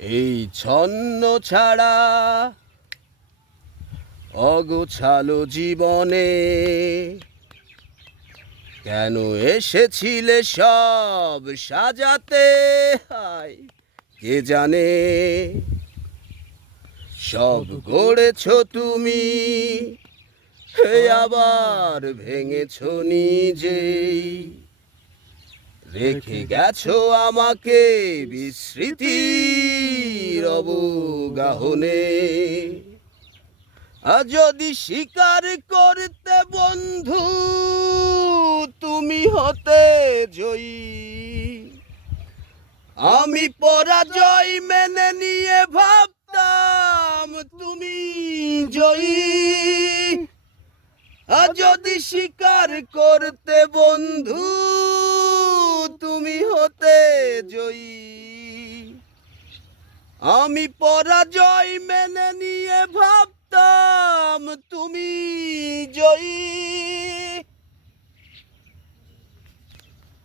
এই ছন্ন ছাড়া অগোছালো জীবনে কেন এসেছিলে সব সাজাতে? হায় কে জানে, সব গড়েছ তুমি, হে আবার ভেঙেছ নিজেই। রেখে গেছো আমাকে বিস্মৃতির অবগাহনে। যদি স্বীকার করতে বন্ধু তুমি হতে জয়ী, আমি পরাজয় মেনে নিয়ে ভাবতাম তুমি জয়ী। যদি স্বীকার করতে বন্ধু তুমি হতে জয়ী, আমি পরাজয় মেনে নিয়ে ভাব